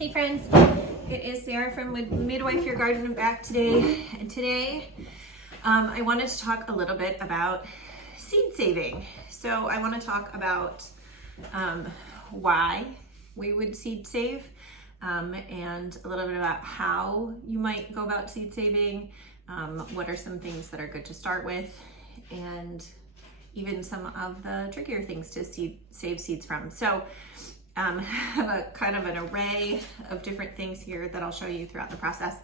Hey friends, it is Sarah from Midwife Your Garden and back today. And today I wanted to talk a little bit about seed saving. So I want to talk about why we would seed save and a little bit about how you might go about seed saving, what are some things that are good to start with, and even some of the trickier things to save seeds from. So I have a kind of an array of different things here that I'll show you throughout the process.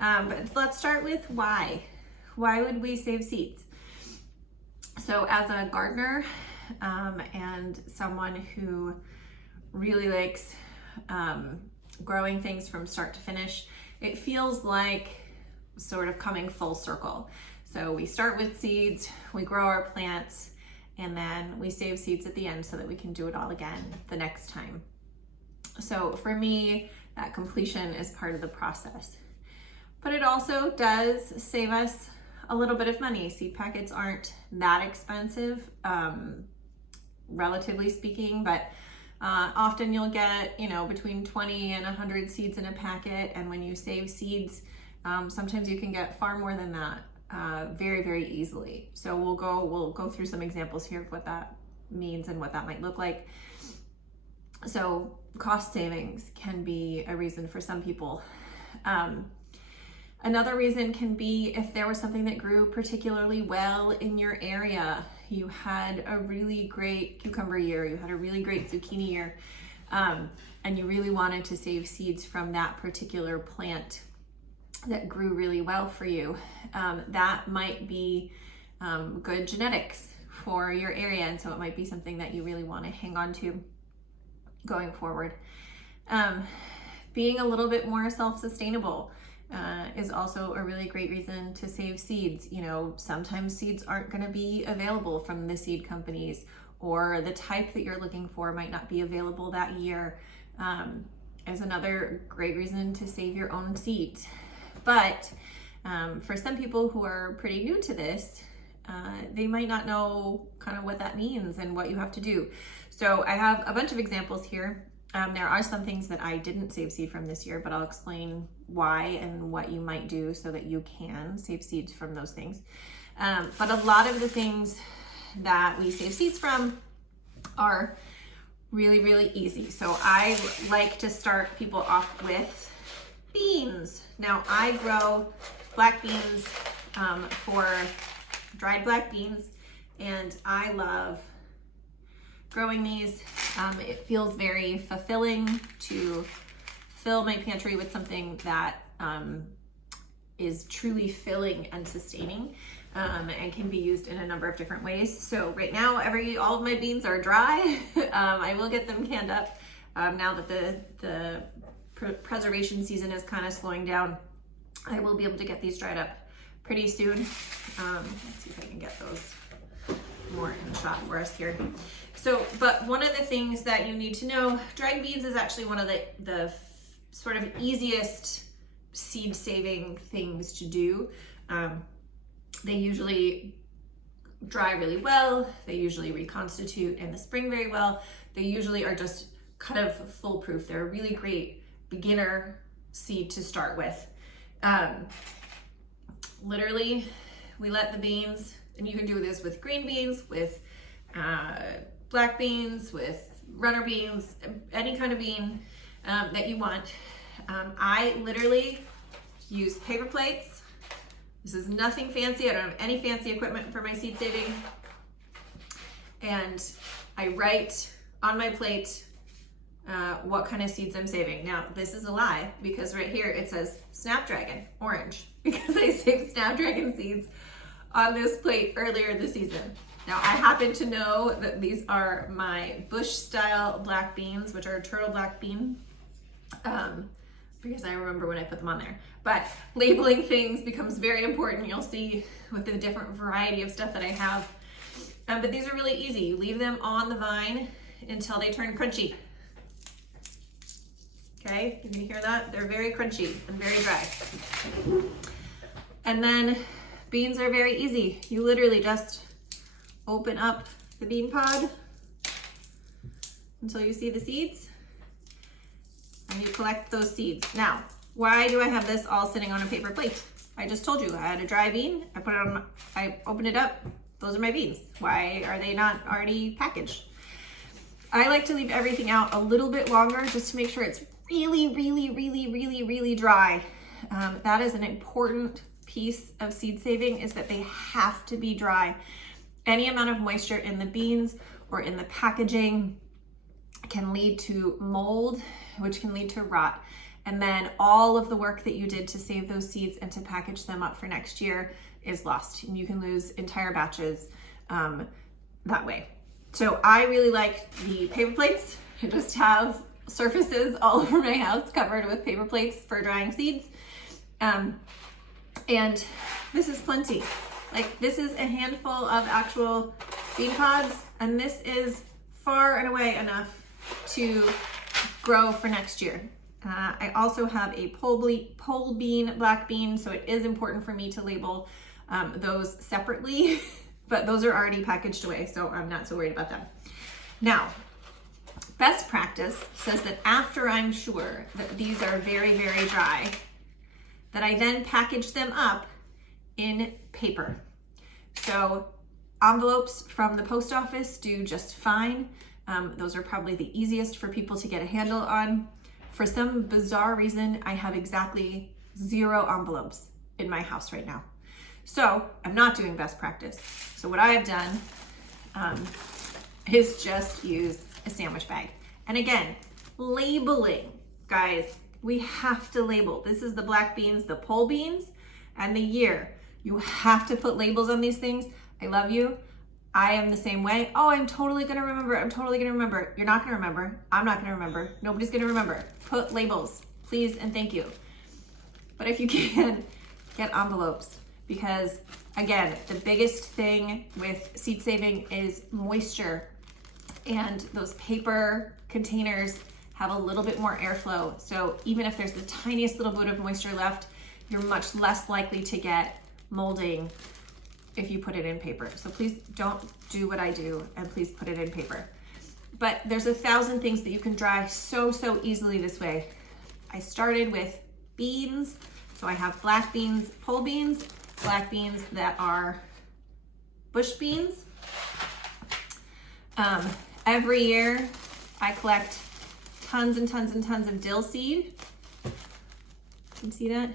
But let's start with why. Why would we save seeds? So as a gardener and someone who really likes growing things from start to finish, it feels like sort of coming full circle. So we start with seeds, we grow our plants, and then we save seeds at the end so that we can do it all again the next time. So for me, that completion is part of the process. But it also does save us a little bit of money. Seed packets aren't that expensive, relatively speaking, but often you'll get, between 20 and 100 seeds in a packet. And when you save seeds, sometimes you can get far more than that. Very, very easily. So we'll go through some examples here of what that means and what that might look like. So cost savings can be a reason for some people. Another reason can be if there was something that grew particularly well in your area. You had a really great cucumber year, you had a really great zucchini year, and you really wanted to save seeds from that particular plant that grew really well for you. That might be good genetics for your area, and so it might be something that you really want to hang on to going forward. Being a little bit more self-sustainable is also a really great reason to save seeds. Sometimes seeds aren't going to be available from the seed companies, or the type that you're looking for might not be available that year. Is another great reason to save your own seeds. But for some people who are pretty new to this, they might not know kind of what that means and what you have to do. So I have a bunch of examples here. There are some things that I didn't save seed from this year, but I'll explain why and what you might do so that you can save seeds from those things. But a lot of the things that we save seeds from are really, really easy. So I like to start people off with beans. Now I grow black beans for dried black beans, and I love growing these. It feels very fulfilling to fill my pantry with something that is truly filling and sustaining, and can be used in a number of different ways. So right now, all of my beans are dry. I will get them canned up now that the preservation season is kind of slowing down. I will be able to get these dried up pretty soon. Let's see if I can get those more in shot for us here. So, but one of the things that you need to know, dried beans is actually one of the sort of easiest seed saving things to do. They usually dry really well. They usually reconstitute in the spring very well. They usually are just kind of foolproof. They're a really great beginner seed to start with. Literally, we let the beans, and you can do this with green beans, with black beans, with runner beans, any kind of bean that you want. I literally use paper plates. This is nothing fancy. I don't have any fancy equipment for my seed saving. And I write on my plate what kind of seeds I'm saving. Now, this is a lie, because right here it says Snapdragon orange, because I saved Snapdragon seeds on this plate earlier this season. Now, I happen to know that these are my bush style black beans, which are a turtle black bean, because I remember when I put them on there. But labeling things becomes very important. You'll see with the different variety of stuff that I have. But these are really easy. You leave them on the vine until they turn crunchy. Okay, you can hear that? They're very crunchy and very dry. And then beans are very easy. You literally just open up the bean pod until you see the seeds, and you collect those seeds. Now, why do I have this all sitting on a paper plate? I just told you I had a dry bean. I opened it up. Those are my beans. Why are they not already packaged? I like to leave everything out a little bit longer just to make sure it's really, really, really, really, really dry. That is an important piece of seed saving, is that they have to be dry. Any amount of moisture in the beans or in the packaging can lead to mold, which can lead to rot. And then all of the work that you did to save those seeds and to package them up for next year is lost. And you can lose entire batches that way. So I really like the paper plates. I just have surfaces all over my house covered with paper plates for drying seeds. And this is plenty. Like, this is a handful of actual bean pods, and this is far and away enough to grow for next year. I also have a pole bean, black bean, so it is important for me to label those separately, but those are already packaged away, so I'm not so worried about them. Now, best practice says that after I'm sure that these are very, very dry, that I then package them up in paper. So envelopes from the post office do just fine. Those are probably the easiest for people to get a handle on. For some bizarre reason, I have exactly 0 envelopes in my house right now. So I'm not doing best practice. So what I have done is just use a sandwich bag. And again, labeling, guys, we have to label. This is the black beans, the pole beans, and the year. You have to put labels on these things. I love you. I am the same way. Oh, I'm totally gonna remember. I'm totally gonna remember. You're not gonna remember. I'm not gonna remember. Nobody's gonna remember. Put labels, please and thank you. But if you can, get envelopes, because again, the biggest thing with seed saving is moisture, and those paper containers have a little bit more airflow. So even if there's the tiniest little bit of moisture left, you're much less likely to get molding if you put it in paper. So please don't do what I do, and please put it in paper. But there's 1,000 things that you can dry so easily this way. I started with beans. So I have black beans, pole beans, black beans that are bush beans. Every year I collect tons and tons and tons of dill seed. Can you see that?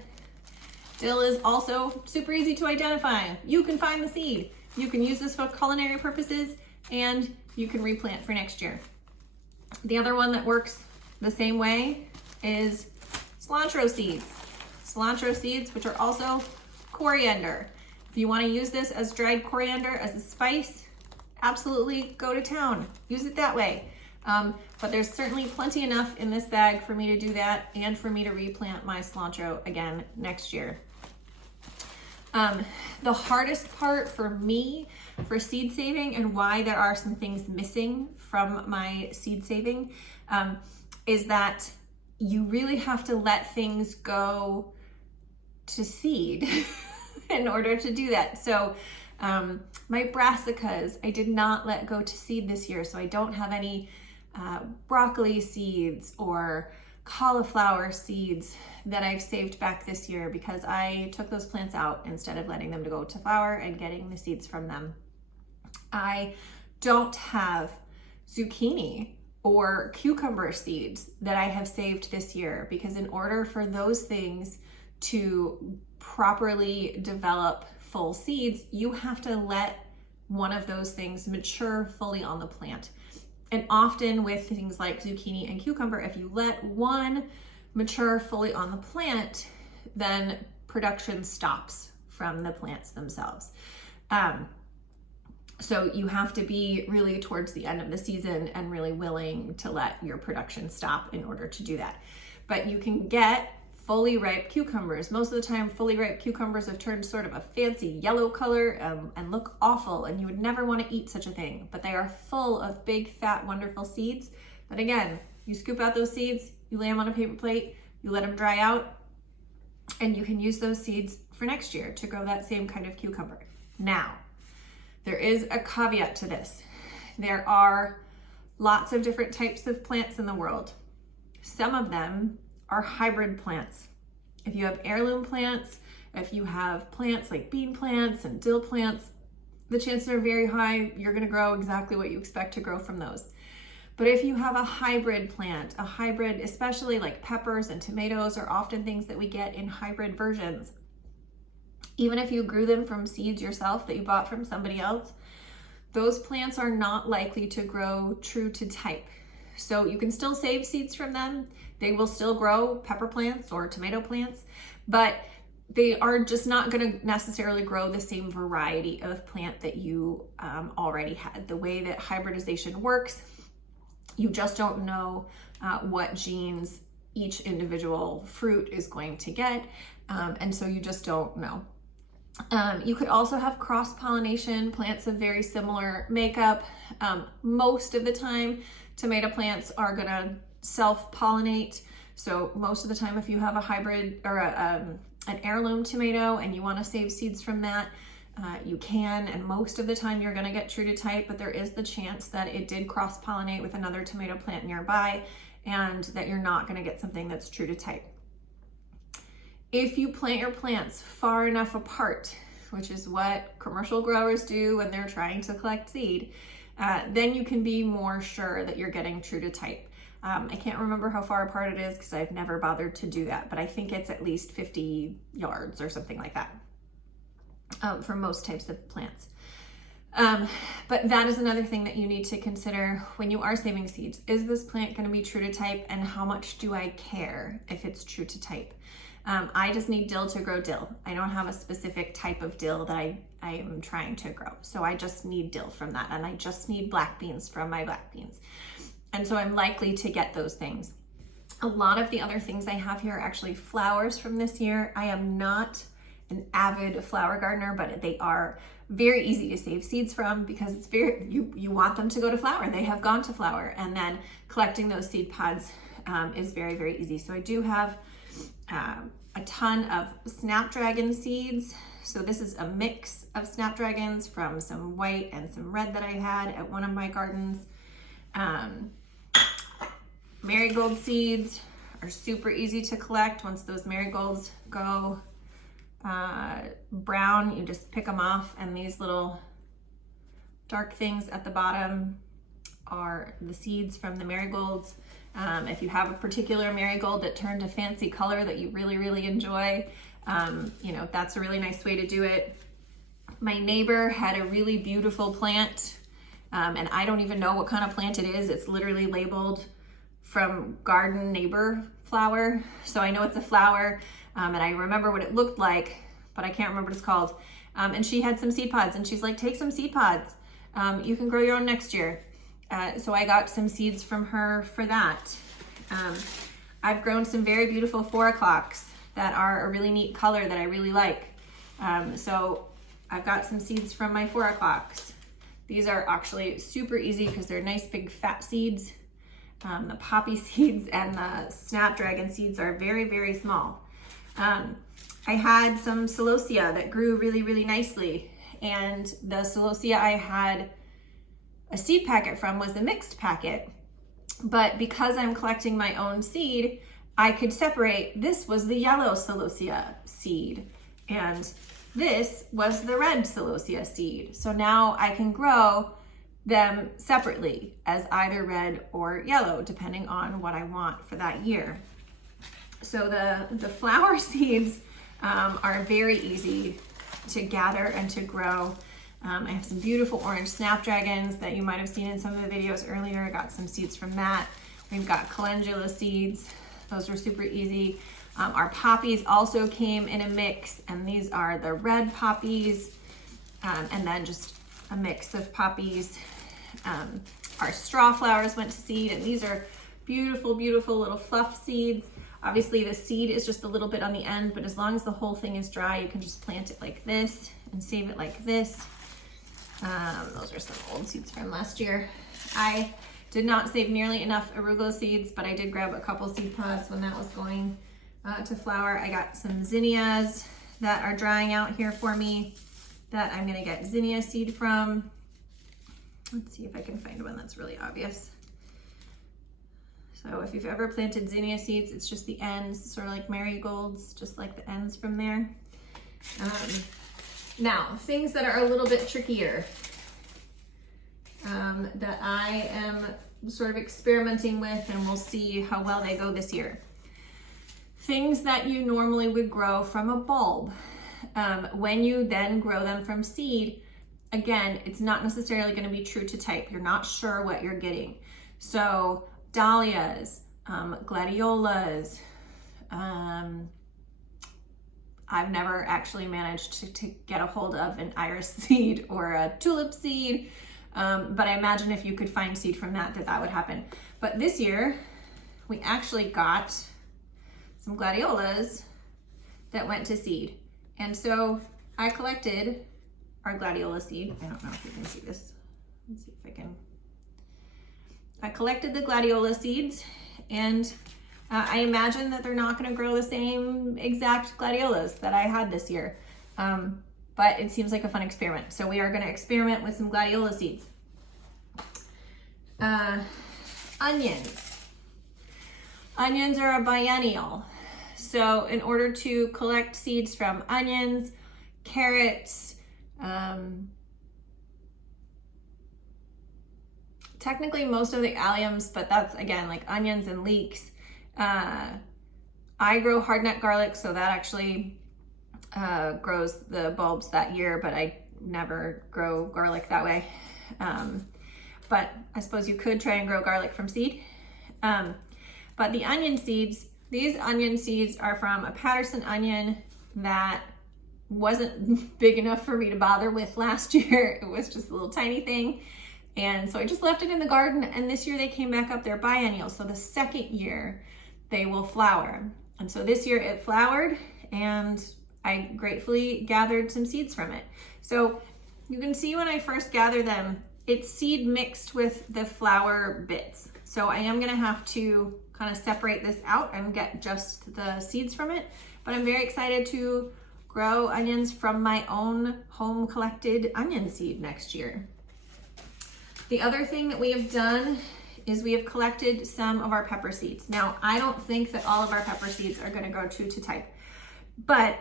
Dill is also super easy to identify. You can find the seed. You can use this for culinary purposes, and you can replant for next year. The other one that works the same way is cilantro seeds. Cilantro seeds, which are also coriander. If you want to use this as dried coriander as a spice, absolutely go to town. Use it that way. But there's certainly plenty enough in this bag for me to do that and for me to replant my cilantro again next year. The hardest part for me for seed saving, and why there are some things missing from my seed saving, is that you really have to let things go to seed in order to do that. So my brassicas, I did not let go to seed this year, so I don't have any broccoli seeds or cauliflower seeds that I've saved back this year, because I took those plants out instead of letting them to go to flower and getting the seeds from them. I don't have zucchini or cucumber seeds that I have saved this year, because in order for those things to properly develop full seeds, you have to let one of those things mature fully on the plant. And often with things like zucchini and cucumber, if you let one mature fully on the plant, then production stops from the plants themselves. So you have to be really towards the end of the season and really willing to let your production stop in order to do that. But you can get fully ripe cucumbers. Most of the time, fully ripe cucumbers have turned sort of a fancy yellow color and look awful, and you would never want to eat such a thing, but they are full of big, fat, wonderful seeds. But again, you scoop out those seeds, you lay them on a paper plate, you let them dry out, and you can use those seeds for next year to grow that same kind of cucumber. Now, there is a caveat to this. There are lots of different types of plants in the world. Some of them are hybrid plants. If you have heirloom plants, if you have plants like bean plants and dill plants, the chances are very high you're going to grow exactly what you expect to grow from those. But if you have a hybrid plant, a hybrid, especially like peppers and tomatoes are often things that we get in hybrid versions. Even if you grew them from seeds yourself that you bought from somebody else, those plants are not likely to grow true to type. So you can still save seeds from them. They will still grow pepper plants or tomato plants, but they are just not going to necessarily grow the same variety of plant that you already had. The way that hybridization works, you just don't know what genes each individual fruit is going to get, and so you just don't know. You could also have cross-pollination, plants of very similar makeup. Most of the time, tomato plants are going to self-pollinate. So most of the time, if you have a hybrid or an heirloom tomato and you want to save seeds from that, you can, and most of the time you're going to get true to type, but there is the chance that it did cross-pollinate with another tomato plant nearby and that you're not going to get something that's true to type. If you plant your plants far enough apart, which is what commercial growers do when they're trying to collect seed, then you can be more sure that you're getting true to type. I can't remember how far apart it is because I've never bothered to do that, but I think it's at least 50 yards or something like that for most types of plants. But that is another thing that you need to consider when you are saving seeds. Is this plant going to be true to type, and how much do I care if it's true to type? I just need dill to grow dill. I don't have a specific type of dill that I am trying to grow. So I just need dill from that, and I just need black beans from my black beans. And so I'm likely to get those things. A lot of the other things I have here are actually flowers from this year. I am not an avid flower gardener, but they are very easy to save seeds from because it's very, you want them to go to flower. They have gone to flower, and then collecting those seed pods is very, very easy. So I do have a ton of snapdragon seeds. So this is a mix of snapdragons from some white and some red that I had at one of my gardens. Marigold seeds are super easy to collect. Once those marigolds go brown, you just pick them off, and these little dark things at the bottom are the seeds from the marigolds. If you have a particular marigold that turned a fancy color that you really, really enjoy, that's a really nice way to do it. My neighbor had a really beautiful plant, and I don't even know what kind of plant it is. It's literally labeled from Garden Neighbor flower. So I know it's a flower, and I remember what it looked like, but I can't remember what it's called. And she had some seed pods, and she's like, take some seed pods. You can grow your own next year. So I got some seeds from her for that. I've grown some very beautiful 4 o'clocks that are a really neat color that I really like. So I've got some seeds from my 4 o'clocks. These are actually super easy because they're nice big fat seeds. The poppy seeds and the snapdragon seeds are very, very small. I had some celosia that grew really, really nicely. And the celosia I had a seed packet from was a mixed packet. But because I'm collecting my own seed, I could separate. This was the yellow celosia seed, and this was the red celosia seed. So now I can grow them separately as either red or yellow, depending on what I want for that year. So the flower seeds are very easy to gather and to grow. I have some beautiful orange snapdragons that you might have seen in some of the videos earlier. I got some seeds from that. We've got calendula seeds. Those were super easy. Our poppies also came in a mix, and these are the red poppies, and then just a mix of poppies. Our straw flowers went to seed, and these are beautiful, beautiful little fluff seeds. Obviously the seed is just a little bit on the end, but as long as the whole thing is dry, you can just plant it like this and save it like this. Those are some old seeds from last year. I did not save nearly enough arugula seeds, but I did grab a couple seed pods when that was going to flower. I got some zinnias that are drying out here for me that I'm gonna get zinnia seed from. Let's see if I can find one that's really obvious. So if you've ever planted zinnia seeds, it's just the ends, sort of like marigolds, just like the ends from there. Now, things that are a little bit trickier that I am sort of experimenting with, and we'll see how well they go this year. Things that you normally would grow from a bulb. When you then grow them from seed, again, it's not necessarily going to be true to type. You're not sure what you're getting. So dahlias, gladiolas, I've never actually managed to get a hold of an iris seed or a tulip seed, but I imagine if you could find seed from that would happen. But this year, we actually got some gladiolas that went to seed. And so I collected our gladiola seed. I don't know if you can see this. Let's see if I can. I collected the gladiola seeds, and I imagine that they're not going to grow the same exact gladiolas that I had this year. But it seems like a fun experiment. So we are going to experiment with some gladiola seeds. Onions. Onions are a biennial. So in order to collect seeds from onions, carrots, technically most of the alliums, but that's again like onions and leeks. I grow hardnut garlic, so that actually grows the bulbs that year, but I never grow garlic that way. But I suppose you could try and grow garlic from seed. But the onion seeds, these onion seeds are from a Patterson onion that wasn't big enough for me to bother with last year. It was just a little tiny thing. And so I just left it in the garden, and this year they came back up. They're biennial, so the second year they will flower. And so this year it flowered, and I gratefully gathered some seeds from it. So you can see when I first gather them, it's seed mixed with the flower bits. So I am gonna have to kind of separate this out and get just the seeds from it. But I'm very excited to grow onions from my own home collected onion seed next year. The other thing that we have done is we have collected some of our pepper seeds. Now, I don't think that all of our pepper seeds are gonna go true to type, but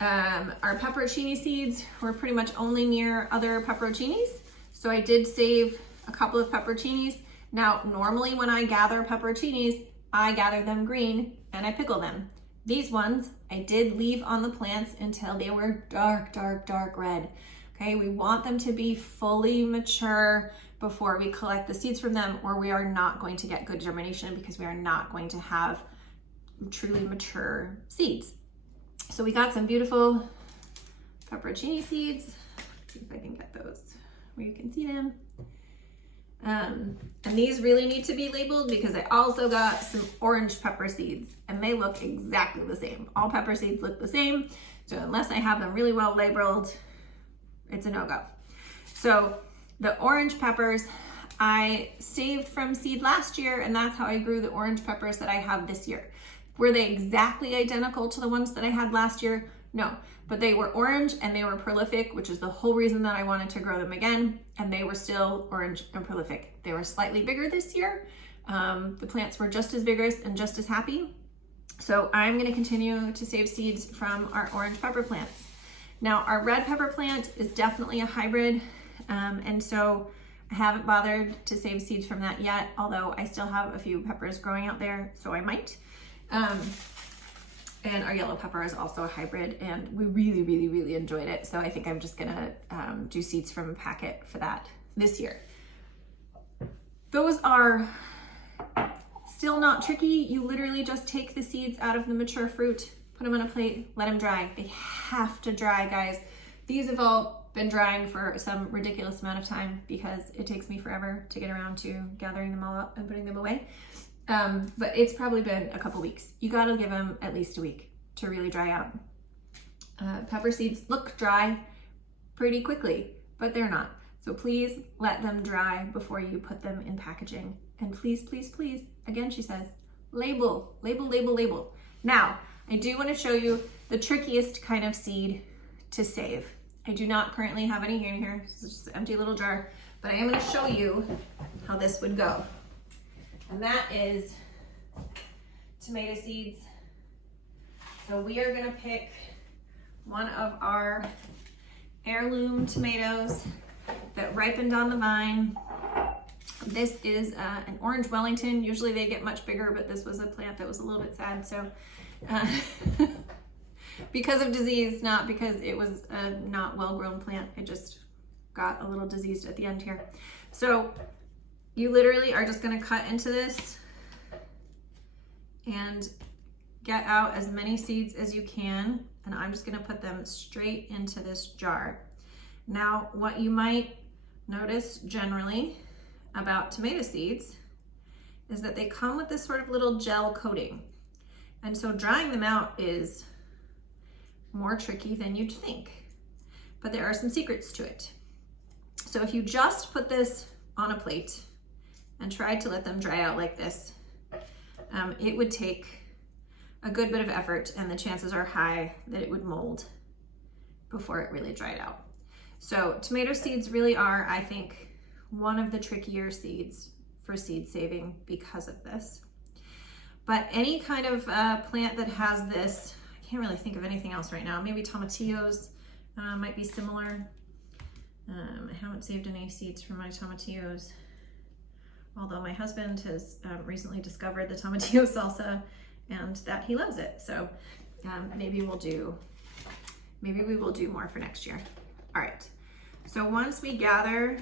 our pepperoncini seeds were pretty much only near other pepperoncinis. So I did save a couple of pepperoncinis. Now, normally when I gather pepperoncinis, I gather them green and I pickle them. These ones I did leave on the plants until they were dark, dark, dark red. Okay, we want them to be fully mature before we collect the seeds from them, or we are not going to get good germination because we are not going to have truly mature seeds. So we got some beautiful pepperoncini seeds. Let's see if I can get those where you can see them. And these really need to be labeled because I also got some orange pepper seeds, and they look exactly the same. All pepper seeds look the same. So unless I have them really well labeled, it's a no-go. So the orange peppers I saved from seed last year, and that's how I grew the orange peppers that I have this year. Were they exactly identical to the ones that I had last year? No, but they were orange and they were prolific, which is the whole reason that I wanted to grow them again. And they were still orange and prolific. They were slightly bigger this year. The plants were just as vigorous and just as happy. So I'm gonna continue to save seeds from our orange pepper plants. Now our red pepper plant is definitely a hybrid. And so I haven't bothered to save seeds from that yet, although I still have a few peppers growing out there, so I might. And our yellow pepper is also a hybrid, and we really, really, really enjoyed it. So I think I'm just gonna do seeds from a packet for that this year. Those are still not tricky. You literally just take the seeds out of the mature fruit, put them on a plate, let them dry. They have to dry, guys. These have all been drying for some ridiculous amount of time because it takes me forever to get around to gathering them all up and putting them away. But it's probably been a couple weeks. You gotta give them at least a week to really dry out. Pepper seeds look dry pretty quickly, but they're not. So please let them dry before you put them in packaging. And please, please, please, again, she says, label, label, label, label. Now, I do wanna show you the trickiest kind of seed to save. I do not currently have any in here. This is just an empty little jar, but I am gonna show you how this would go. And that is tomato seeds. So we are gonna pick one of our heirloom tomatoes that ripened on the vine. This is an orange Wellington. Usually they get much bigger, but this was a plant that was a little bit sad. So because of disease, not because it was a not well-grown plant. It just got a little diseased at the end here. So you literally are just gonna cut into this and get out as many seeds as you can. And I'm just gonna put them straight into this jar. Now, what you might notice generally about tomato seeds is that they come with this sort of little gel coating. And so drying them out is more tricky than you'd think, but there are some secrets to it. So if you just put this on a plate and try to let them dry out like this, it would take a good bit of effort, and the chances are high that it would mold before it really dried out. So tomato seeds really are, I think, one of the trickier seeds for seed saving because of this. But any kind of plant that has this, I can't really think of anything else right now. Maybe tomatillos might be similar. I haven't saved any seeds from my tomatillos, although my husband has recently discovered the tomatillo salsa and that he loves it. So maybe we will do more for next year. All right, so once we gather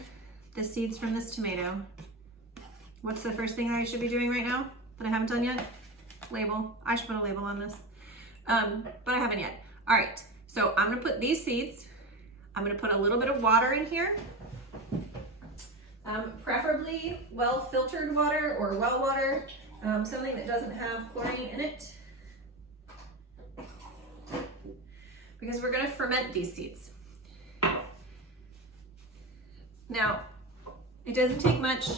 the seeds from this tomato, what's the first thing I should be doing right now that I haven't done yet? Label. I should put a label on this, but I haven't yet. All right, so I'm gonna put these seeds, I'm gonna put a little bit of water in here, preferably well-filtered water or well water, something that doesn't have chlorine in it, because we're gonna ferment these seeds. Now, it doesn't take much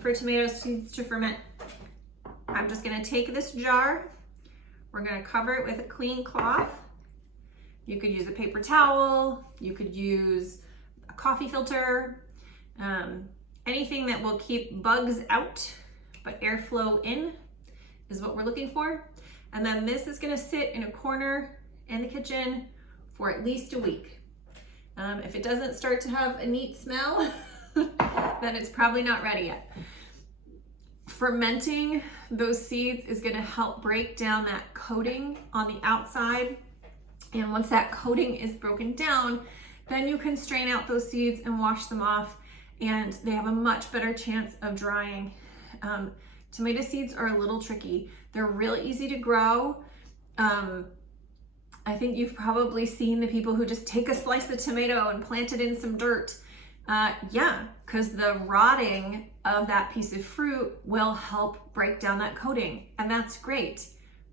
for tomato seeds to ferment. I'm just gonna take this jar, we're gonna cover it with a clean cloth. You could use a paper towel, you could use a coffee filter, anything that will keep bugs out, but airflow in is what we're looking for. And then this is gonna sit in a corner in the kitchen for at least a week. If it doesn't start to have a neat smell, then it's probably not ready yet. Fermenting those seeds is gonna help break down that coating on the outside. And once that coating is broken down, then you can strain out those seeds and wash them off, and they have a much better chance of drying. Tomato seeds are a little tricky. They're really easy to grow. I think you've probably seen the people who just take a slice of tomato and plant it in some dirt. Yeah, because the rotting of that piece of fruit will help break down that coating, and that's great.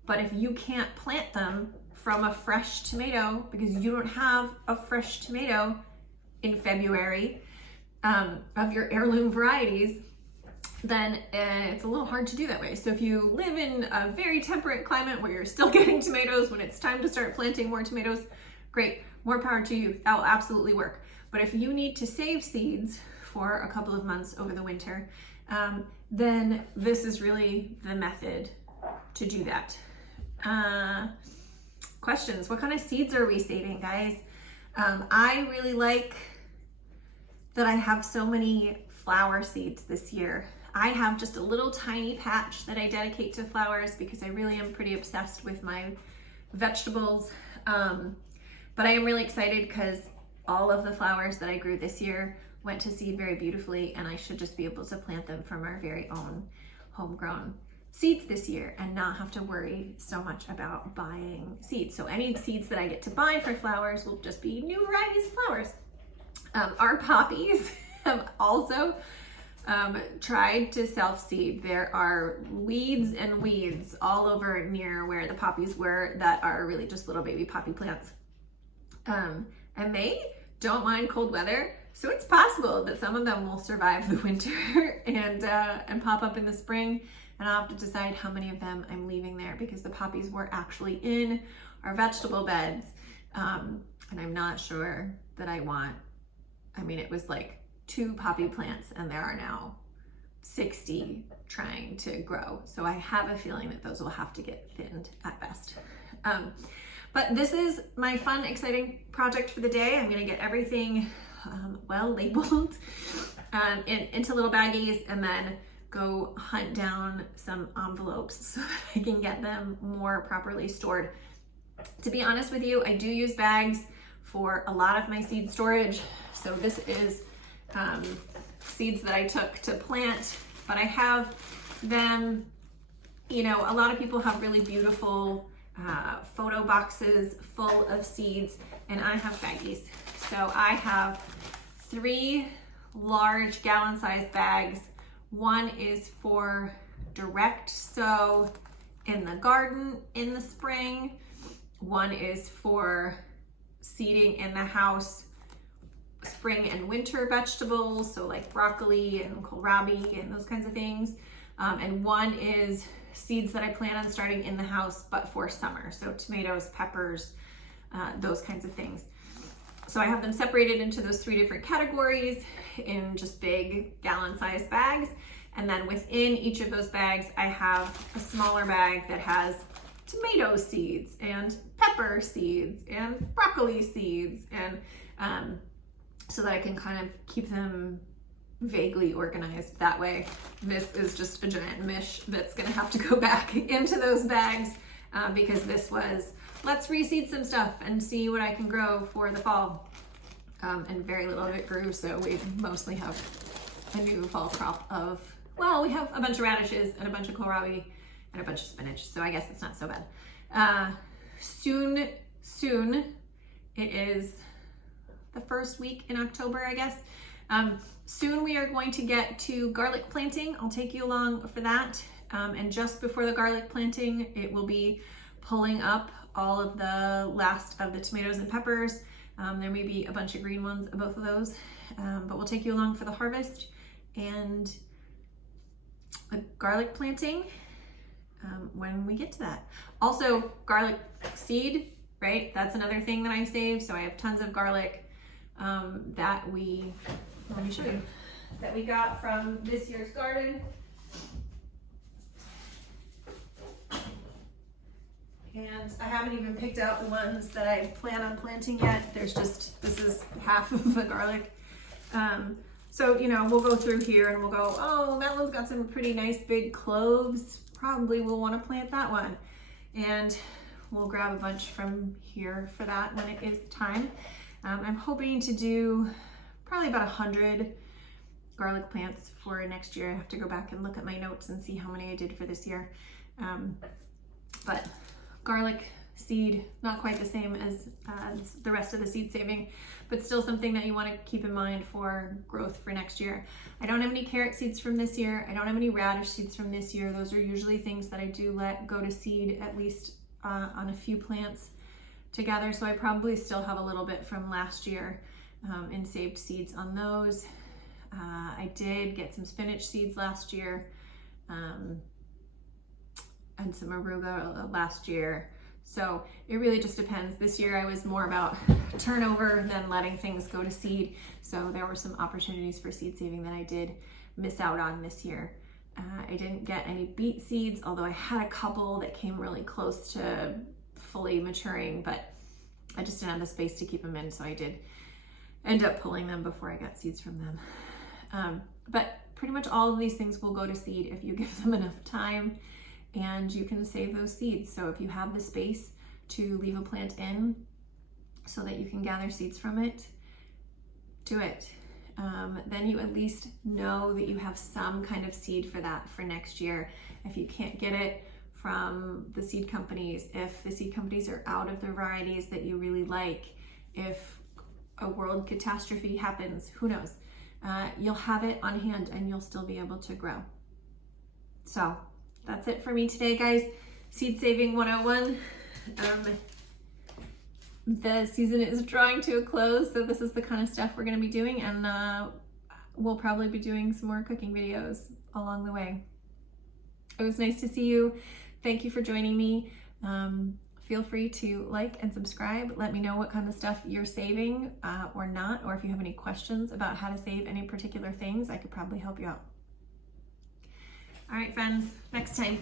But if you can't plant them from a fresh tomato, because you don't have a fresh tomato in February of your heirloom varieties, then it's a little hard to do that way. So if you live in a very temperate climate where you're still getting tomatoes when it's time to start planting more tomatoes, great, more power to you, that will absolutely work. But if you need to save seeds for a couple of months over the winter, then this is really the method to do that. Questions, what kind of seeds are we saving, guys? I really like that I have so many flower seeds this year. I have just a little tiny patch that I dedicate to flowers because I really am pretty obsessed with my vegetables. But I am really excited because all of the flowers that I grew this year went to seed very beautifully, and I should just be able to plant them from our very own homegrown seeds this year and not have to worry so much about buying seeds. So any seeds that I get to buy for flowers will just be new varieties of flowers. Our poppies have also tried to self-seed. There are weeds and weeds all over near where the poppies were that are really just little baby poppy plants. And they don't mind cold weather, so it's possible that some of them will survive the winter and pop up in the spring. And I'll have to decide how many of them I'm leaving there because the poppies were actually in our vegetable beds. And I'm not sure that I want, it was like 2 poppy plants and there are now 60 trying to grow. So I have a feeling that those will have to get thinned at best. But this is my fun, exciting project for the day. I'm gonna get everything well labeled into little baggies, and then go hunt down some envelopes so that I can get them more properly stored. To be honest with you, I do use bags for a lot of my seed storage. So this is seeds that I took to plant, but I have them, you know, a lot of people have really beautiful photo boxes full of seeds, and I have baggies. So I have 3 large gallon-sized bags. One is for direct sow in the garden in the spring. One is for seeding in the house spring and winter vegetables, so like broccoli and kohlrabi and those kinds of things. And one is seeds that I plan on starting in the house but for summer, so tomatoes, peppers, those kinds of things. So I have them separated into those 3 different categories in just big gallon-sized bags. And then within each of those bags, I have a smaller bag that has tomato seeds and pepper seeds and broccoli seeds, and so that I can kind of keep them vaguely organized that way. This is just a giant mish that's gonna have to go back into those bags because this was, let's reseed some stuff and see what I can grow for the fall. And very little of it grew, so we mostly have a new fall crop of, well, we have a bunch of radishes and a bunch of kohlrabi and a bunch of spinach, so I guess it's not so bad. Soon, it is the first week in October, I guess. Soon we are going to get to garlic planting. I'll take you along for that. And just before the garlic planting, it will be pulling up all of the last of the tomatoes and peppers. There may be a bunch of green ones of both of those, but we'll take you along for the harvest and the garlic planting when we get to that. Also, garlic seed, right? That's another thing that I save. So I have tons of garlic that let me show you, that we got from this year's garden. And I haven't even picked out the ones that I plan on planting yet. This is half of the garlic. So, you know, we'll go through here and we'll go, oh, that one's got some pretty nice big cloves. Probably we'll want to plant that one. And we'll grab a bunch from here for that when it is time. I'm hoping to do probably about 100 garlic plants for next year. I have to go back and look at my notes and see how many I did for this year. But garlic seed, not quite the same as the rest of the seed saving, but still something that you want to keep in mind for growth for next year. I don't have any carrot seeds from this year. I don't have any radish seeds from this year. Those are usually things that I do let go to seed at least on a few plants together. So I probably still have a little bit from last year in saved seeds on those. I did get some spinach seeds last year and some arugula last year. So it really just depends. This year I was more about turnover than letting things go to seed. So there were some opportunities for seed saving that I did miss out on this year. I didn't get any beet seeds, although I had a couple that came really close to fully maturing, but I just didn't have the space to keep them in. So I did end up pulling them before I got seeds from them. But pretty much all of these things will go to seed if you give them enough time, and you can save those seeds. So if you have the space to leave a plant in so that you can gather seeds from it, do it. Then you at least know that you have some kind of seed for that for next year. If you can't get it from the seed companies, if the seed companies are out of the varieties that you really like, if a world catastrophe happens, who knows? You'll have it on hand and you'll still be able to grow. So that's it for me today, guys. Seed Saving 101. The season is drawing to a close, so this is the kind of stuff we're going to be doing, and we'll probably be doing some more cooking videos along the way. It was nice to see you. Thank you for joining me. Feel free to like and subscribe. Let me know what kind of stuff you're saving or not, or if you have any questions about how to save any particular things, I could probably help you out. All right, friends, next time.